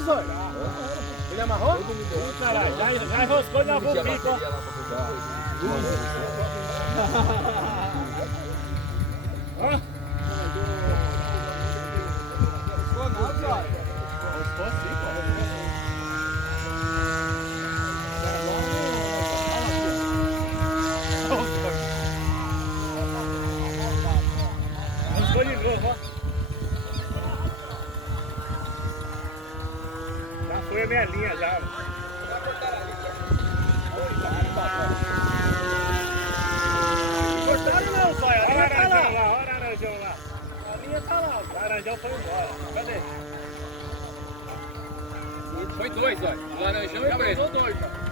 Zóio? Ele amarrou? Caralho, já enroscou de algum pico, ó. Ficou não, Zóio. Enroscou sim, pô. Enroscou de novo, ó. Já foi a minha linha, já. Cortaram não, Zóio. A linha tá lá. Olha o laranjão lá. A linha tá lá. O laranjão foi embora. Cadê? Foi dois, olha. O laranjão e o preto. Dois, ó.